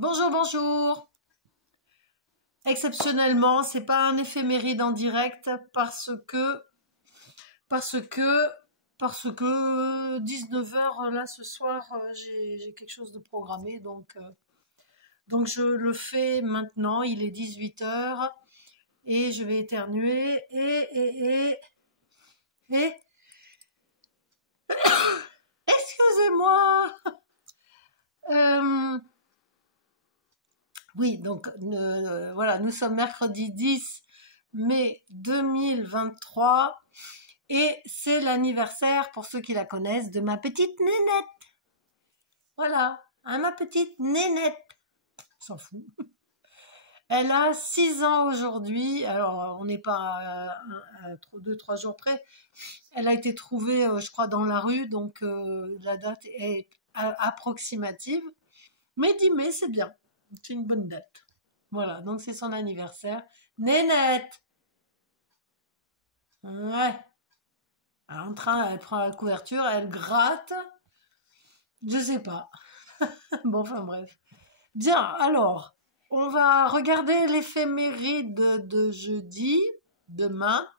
Bonjour, bonjour. Exceptionnellement, c'est pas un éphéméride en direct parce que 19 heures là ce soir, j'ai quelque chose de programmé donc je le fais maintenant. Il est 18 heures et je vais éternuer et excusez-moi. Euh, Oui, donc voilà, nous sommes mercredi 10 mai 2023 et c'est l'anniversaire, pour ceux qui la connaissent, de ma petite nénette. Voilà, hein, ma petite nénette. On s'en fout. Elle a 6 ans aujourd'hui, alors on n'est pas à 2-3 jours près. Elle a été trouvée, je crois, dans la rue, donc la date est approximative. Mais 10 mai, c'est bien, c'est une bonne date. Voilà, donc c'est son anniversaire. Nénette! Ouais. Elle prend la couverture, elle gratte. Je sais pas. Bon, enfin bref. Bien, alors, on va regarder l'éphéméride de jeudi, demain,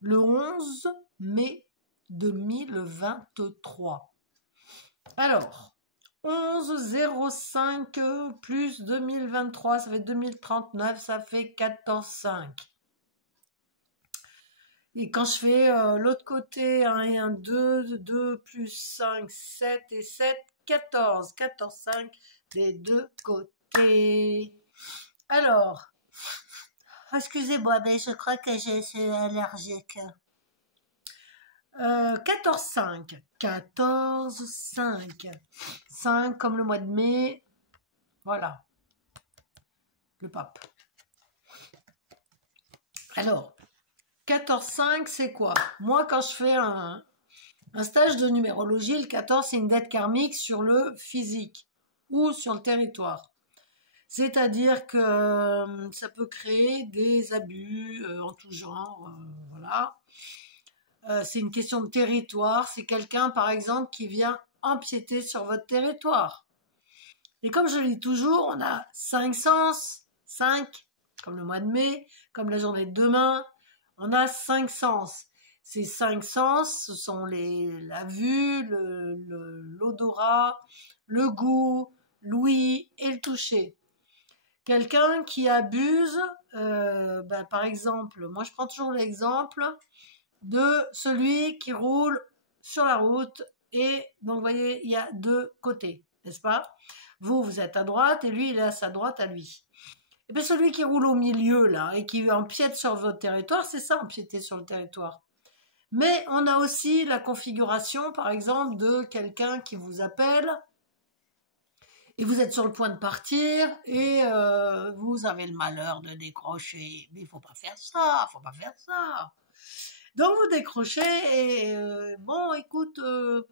le 11 mai 2023. Alors, 11,05 plus 2023, ça fait 2039, ça fait 14,5. Et quand je fais l'autre côté, 1 et 1, 2, 2 plus 5, 7 et 7, 14. 14, 5 des deux côtés. Alors, excusez-moi, mais je crois que je suis allergique. 14, 5. 14, 5. 5 comme le mois de mai. Voilà. Le pape. Alors, 14,5, c'est quoi? Moi, quand je fais un stage de numérologie, le 14, c'est une dette karmique sur le physique ou sur le territoire. C'est-à-dire que ça peut créer des abus en tout genre. Voilà. C'est une question de territoire. C'est quelqu'un, par exemple, qui vient empiéter sur votre territoire. Et comme je le dis toujours, on a 5 sens. 5, comme le mois de mai, comme la journée de demain. On a 5 sens. Ces 5 sens, ce sont la vue, l'odorat, le goût, l'ouïe et le toucher. Quelqu'un qui abuse, par exemple, moi je prends toujours l'exemple de celui qui roule sur la route et donc vous voyez, il y a deux côtés, n'est-ce pas? Vous êtes à droite et lui, il est à sa droite à lui. Et bien celui qui roule au milieu là et qui empiète sur votre territoire, c'est ça, empiéter sur le territoire. Mais on a aussi la configuration, par exemple, de quelqu'un qui vous appelle et vous êtes sur le point de partir et vous avez le malheur de décrocher. Mais il faut pas faire ça, faut pas faire ça. Donc vous décrochez et bon, écoute, non,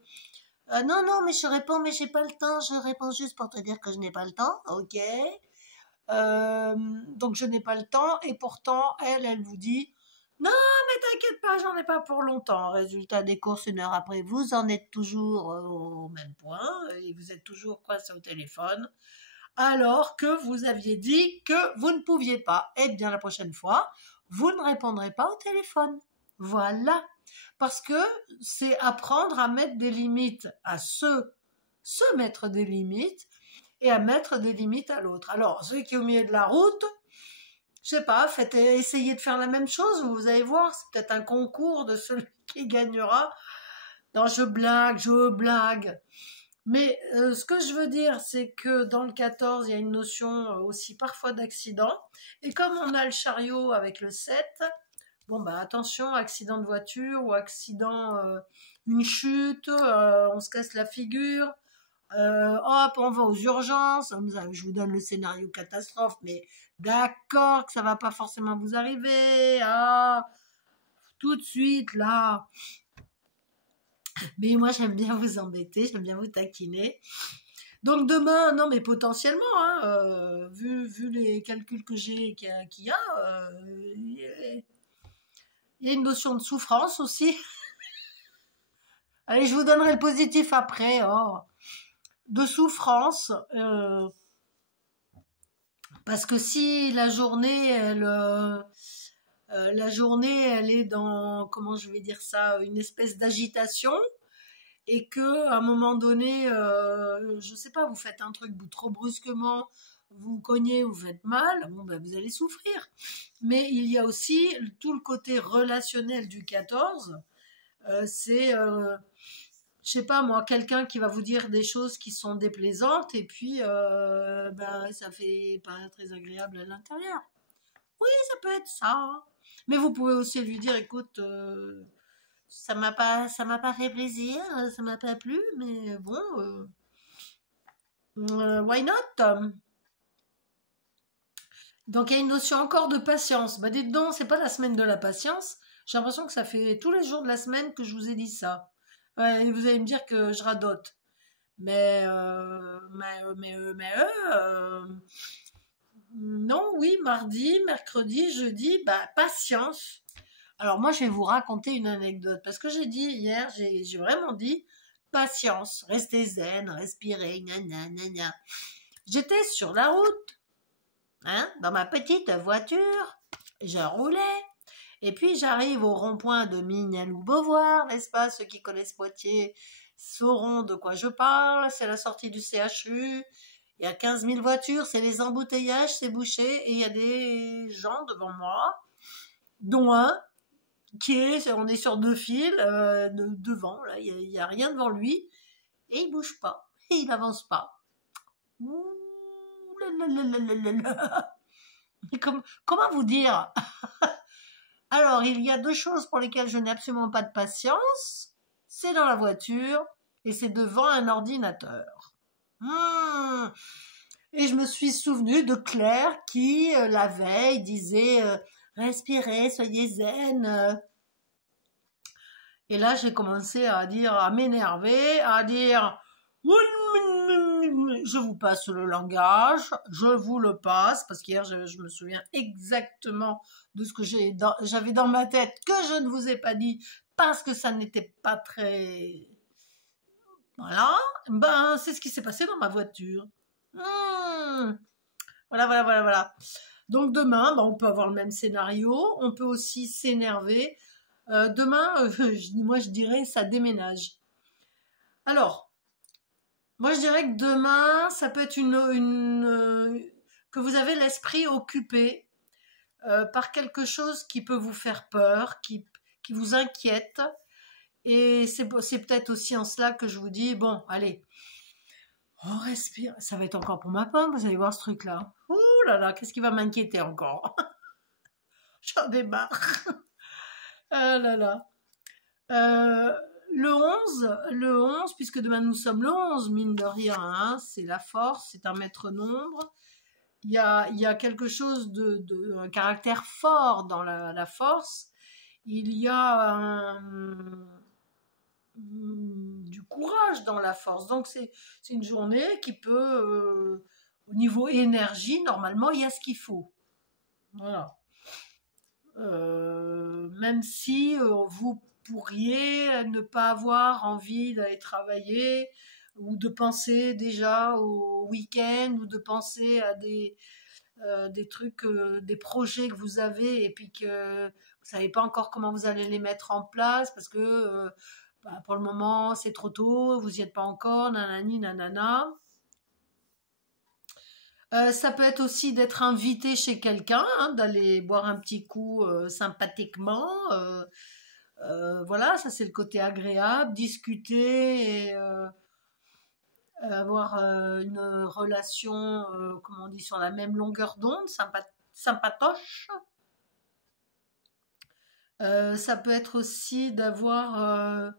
mais je réponds, mais j'ai pas le temps. Je réponds juste pour te dire que je n'ai pas le temps, ok. Donc je n'ai pas le temps et pourtant elle vous dit non mais t'inquiète pas, j'en ai pas pour longtemps. Résultat des courses, 1 heure après, vous en êtes toujours au même point et vous êtes toujours coincé au téléphone alors que vous aviez dit que vous ne pouviez pas. Et bien la prochaine fois, vous ne répondrez pas au téléphone. Voilà. Parce que c'est apprendre à mettre des limites à se mettre des limites et à mettre des limites à l'autre. Alors, celui qui est au milieu de la route, je sais pas, essayez de faire la même chose, vous allez voir, c'est peut-être un concours de celui qui gagnera. Non, je blague. Mais ce que je veux dire, c'est que dans le 14, il y a une notion aussi parfois d'accident. Et comme on a le chariot avec le 7, bon bah attention, accident de voiture ou accident, une chute, on se casse la figure. Hop, on va aux urgences. Je vous donne le scénario catastrophe, mais d'accord que ça va pas forcément vous arriver. Ah, tout de suite là. Mais moi j'aime bien vous embêter, j'aime bien vous taquiner. Donc demain, non mais potentiellement, hein, vu les calculs que j'ai, qu'il y a, il y a une notion de souffrance aussi. Allez, je vous donnerai le positif après. Oh. De souffrance, Parce que si la journée, elle est dans, comment je vais dire ça, une espèce d'agitation, et que à un moment donné, je sais pas, vous faites un truc trop brusquement, vous cognez, vous faites mal, bon ben vous allez souffrir. Mais il y a aussi tout le côté relationnel du 14. C'est, je sais pas moi, quelqu'un qui va vous dire des choses qui sont déplaisantes et puis ben ça fait pas très agréable à l'intérieur. Oui, ça peut être ça. Mais vous pouvez aussi lui dire, écoute, ça m'a pas fait plaisir, ça m'a pas plu, mais bon, why not? Donc il y a une notion encore de patience. Bah dites donc, c'est pas la semaine de la patience. J'ai l'impression que ça fait tous les jours de la semaine que je vous ai dit ça. Ouais, et vous allez me dire que je radote. Mais non, oui, mardi, mercredi, jeudi, bah patience. Alors moi, je vais vous raconter une anecdote parce que j'ai dit hier, j'ai vraiment dit patience, restez zen, respirez, gna gna gna gna. J'étais sur la route, hein, dans ma petite voiture, je roulais, et puis j'arrive au rond-point de Mignaloux-Beauvoir, n'est-ce pas? Ceux qui connaissent Poitiers sauront de quoi je parle, c'est la sortie du CHU, il y a 15 000 voitures, c'est les embouteillages, c'est bouché, et il y a des gens devant moi, dont un on est sur deux fils, devant, là, il y a rien devant lui, et il bouge pas, et il avance pas. Ouh là là là là là là. Comment vous dire? Alors, il y a deux choses pour lesquelles je n'ai absolument pas de patience. C'est dans la voiture et c'est devant un ordinateur. Hmm. Et je me suis souvenu de Claire qui, la veille, disait respirez, soyez zen. Et là, j'ai commencé à dire, à m'énerver, à dire je vous passe le langage, je vous le passe, parce qu'hier, je me souviens exactement de ce que j'avais dans ma tête, que je ne vous ai pas dit, parce que ça n'était pas très... Voilà, ben, c'est ce qui s'est passé dans ma voiture. Hmm. Voilà, voilà, voilà, voilà. Donc demain, ben, on peut avoir le même scénario, on peut aussi s'énerver. Demain, moi je dirais, ça déménage. Alors, moi, je dirais que demain, ça peut être que vous avez l'esprit occupé par quelque chose qui peut vous faire peur, qui vous inquiète. Et c'est peut-être aussi en cela que je vous dis, bon, allez, on respire. Ça va être encore pour ma pomme, vous allez voir ce truc-là. Ouh là là, qu'est-ce qui va m'inquiéter encore? J'en démarre. Ah là là. Euh, le onze, puisque demain nous sommes le 11, mine de rien, hein, c'est la force, c'est un maître nombre. Il y a quelque chose un caractère fort dans la force. Il y a du courage dans la force. Donc c'est une journée qui peut, au niveau énergie, normalement, il y a ce qu'il faut. Voilà. Même si vous pourriez ne pas avoir envie d'aller travailler ou de penser déjà au week-end ou de penser à des trucs, des projets que vous avez et puis que vous savez pas encore comment vous allez les mettre en place parce que bah, pour le moment c'est trop tôt, vous y êtes pas encore, nanani nanana. Ça peut être aussi d'être invité chez quelqu'un, hein, d'aller boire un petit coup sympathiquement. Voilà, ça c'est le côté agréable, discuter et avoir une relation, comment on dit, sur la même longueur d'onde, sympatoche. Ça peut être aussi d'avoir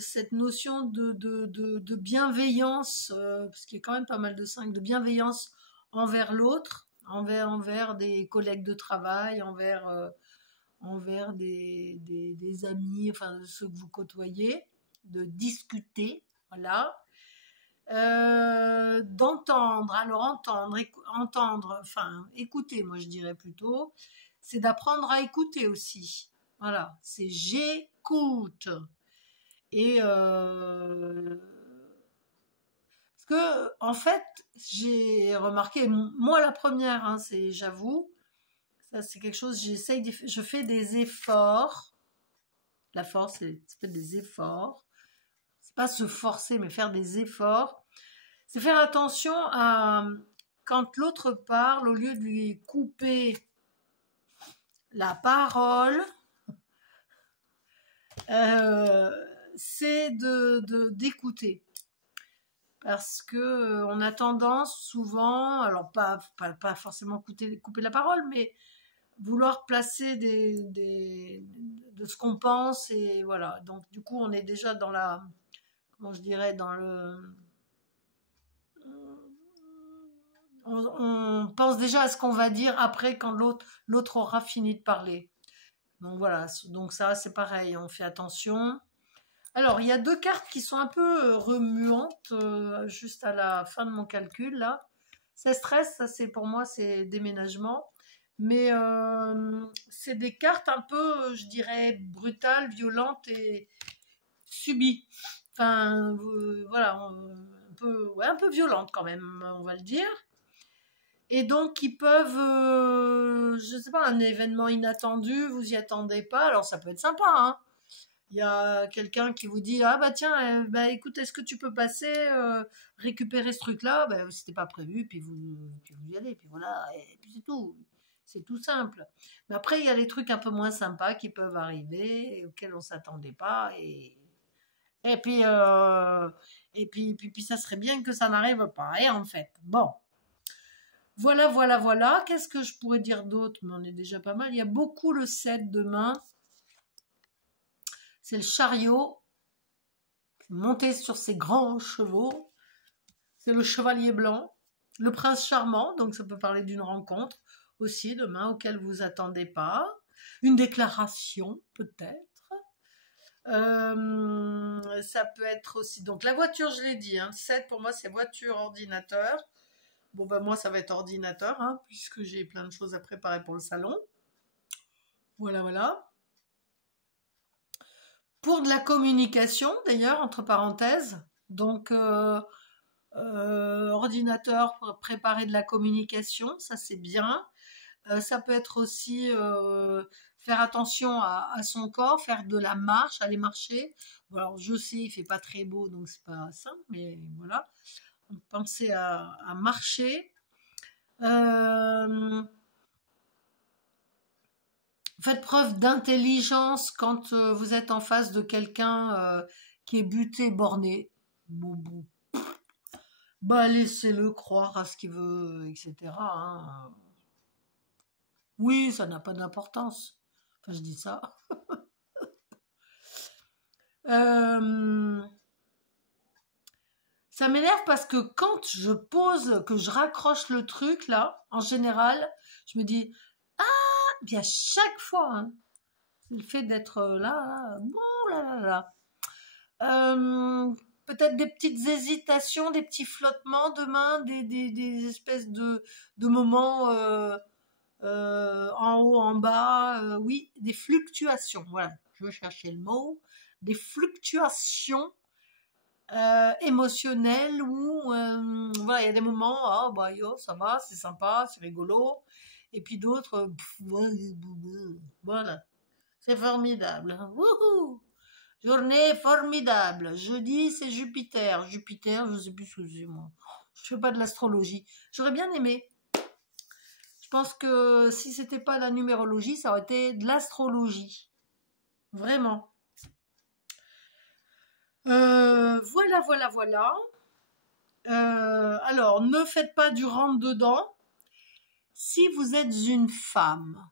cette notion de bienveillance, parce qu'il y a quand même pas mal de 5, de bienveillance envers l'autre, envers des collègues de travail, envers des amis, enfin ceux que vous côtoyez, de discuter, voilà. D'entendre, alors entendre, enfin écouter, moi je dirais plutôt, c'est d'apprendre à écouter aussi. Voilà, c'est j'écoute. Et que, en fait, j'ai remarqué, moi la première, hein, j'avoue, ça c'est quelque chose, je fais des efforts. La force, c'est faire des efforts. C'est pas se forcer, mais faire des efforts. C'est faire attention à quand l'autre parle, au lieu de lui couper la parole, euh, c'est d'écouter. Parce que on a tendance souvent, alors pas forcément couper la parole, mais vouloir placer de ce qu'on pense, et voilà. Donc du coup, on est déjà dans comment je dirais, on pense déjà à ce qu'on va dire après quand l'autre aura fini de parler. Donc voilà, donc ça c'est pareil, on fait attention. Alors il y a deux cartes qui sont un peu remuantes juste à la fin de mon calcul là. C'est stress, ça c'est pour moi c'est déménagement. Mais c'est des cartes un peu, je dirais, brutales, violentes et subies. Enfin, voilà, un peu violentes quand même, on va le dire. Et donc, ils peuvent, je sais pas, un événement inattendu, vous y attendez pas, alors ça peut être sympa, hein. Il y a quelqu'un qui vous dit, ah bah tiens, bah écoute, est-ce que tu peux passer récupérer ce truc-là? Bah, c'était pas prévu, puis vous y allez, puis voilà, et puis c'est tout. C'est tout simple. Mais après, il y a les trucs un peu moins sympas qui peuvent arriver, et auxquels on s'attendait pas, et puis ça serait bien que ça n'arrive pas, et en fait. Bon. Voilà, voilà, voilà. Qu'est-ce que je pourrais dire d'autre? Mais on est déjà pas mal. Il y a beaucoup le 7 demain. C'est le chariot, monté sur ses grands chevaux. C'est le chevalier blanc. Le prince charmant, donc ça peut parler d'une rencontre aussi demain auquel vous vous attendez pas. Une déclaration, peut-être. Ça peut être aussi. Donc la voiture, je l'ai dit, hein, 7 pour moi, c'est voiture, ordinateur. Bon, ben moi, ça va être ordinateur, hein, puisque j'ai plein de choses à préparer pour le salon. Voilà, voilà. Pour de la communication, d'ailleurs, entre parenthèses. Donc, ordinateur pour préparer de la communication, ça c'est bien. Ça peut être aussi faire attention à son corps, faire de la marche, aller marcher. Bon, alors, je sais, il fait pas très beau, donc c'est pas simple, mais voilà. Pensez à marcher. Euh, Faites preuve d'intelligence quand vous êtes en face de quelqu'un qui est buté, borné. Bon, bon. Bah, laissez-le croire à ce qu'il veut, etc., hein. Oui, ça n'a pas d'importance. Enfin, je dis ça. Euh, Ça m'énerve parce que quand je pose, que je raccroche le truc, là, en général, je me dis, ah, bien chaque fois, hein, le fait d'être là, bon, là, là, là. Peut-être des petites hésitations, des petits flottements de main, des espèces de moments en haut, en bas, oui, des fluctuations, voilà, je veux chercher le mot, des fluctuations émotionnelles où, voilà, il y a des moments, ah bah yo, ça va, c'est sympa, c'est rigolo, et puis d'autres, voilà, c'est formidable, wouhou! Journée formidable. Jeudi, c'est Jupiter. Jupiter, je ne sais plus ce que c'est, moi. Je fais pas de l'astrologie. J'aurais bien aimé. Je pense que si c'était pas la numérologie, ça aurait été de l'astrologie. Vraiment. Voilà, voilà, voilà. Alors, ne faites pas du rentre-dedans. Si vous êtes une femme,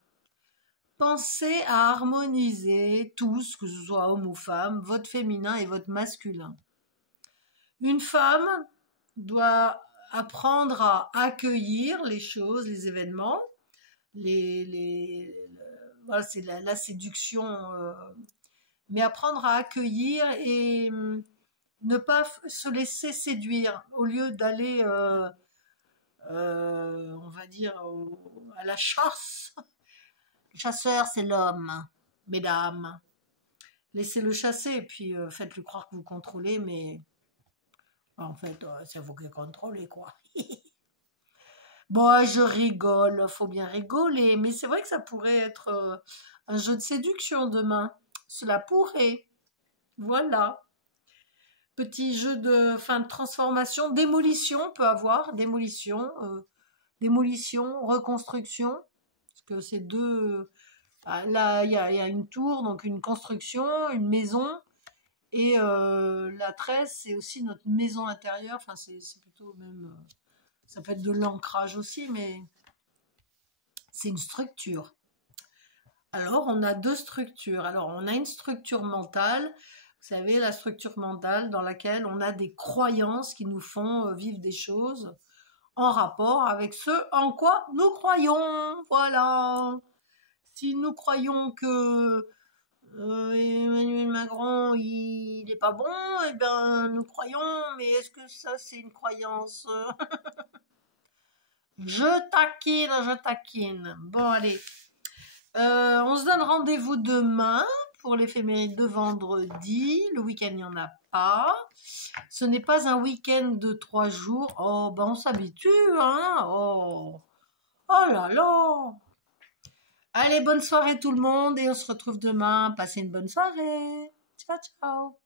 pensez à harmoniser tous, que ce soit homme ou femme, votre féminin et votre masculin. Une femme doit apprendre à accueillir les choses, les événements, voilà, c'est la séduction, mais apprendre à accueillir et ne pas se laisser séduire au lieu d'aller, on va dire, à la chasse. Le chasseur, c'est l'homme, mesdames. Laissez-le chasser et puis faites-lui croire que vous contrôlez, mais En fait, c'est vous qui contrôlez, quoi. Bon, je rigole, faut bien rigoler, mais c'est vrai que ça pourrait être un jeu de séduction demain. Cela pourrait. Voilà. Petit jeu de fin de transformation, démolition, on peut avoir, démolition, reconstruction, parce que c'est deux. Là, il y a une tour, donc une construction, une maison, et la tresse, c'est aussi notre maison intérieure. Enfin, c'est plutôt même. Ça peut être de l'ancrage aussi, mais c'est une structure. Alors, on a deux structures. Alors, on a une structure mentale, vous savez, la structure mentale dans laquelle on a des croyances qui nous font vivre des choses en rapport avec ce en quoi nous croyons. Voilà. Si nous croyons que Emmanuel Macron, il n'est pas bon, eh bien, nous croyons, mais est-ce que ça, c'est une croyance? Je taquine, je taquine. Bon, allez. On se donne rendez-vous demain pour l'éphéméride de vendredi. Le week-end, il n'y en a pas. Ce n'est pas un week-end de 3 jours. Oh, ben on s'habitue, hein. Oh, oh là là. Allez, bonne soirée tout le monde et on se retrouve demain. Passez une bonne soirée. Ciao, ciao.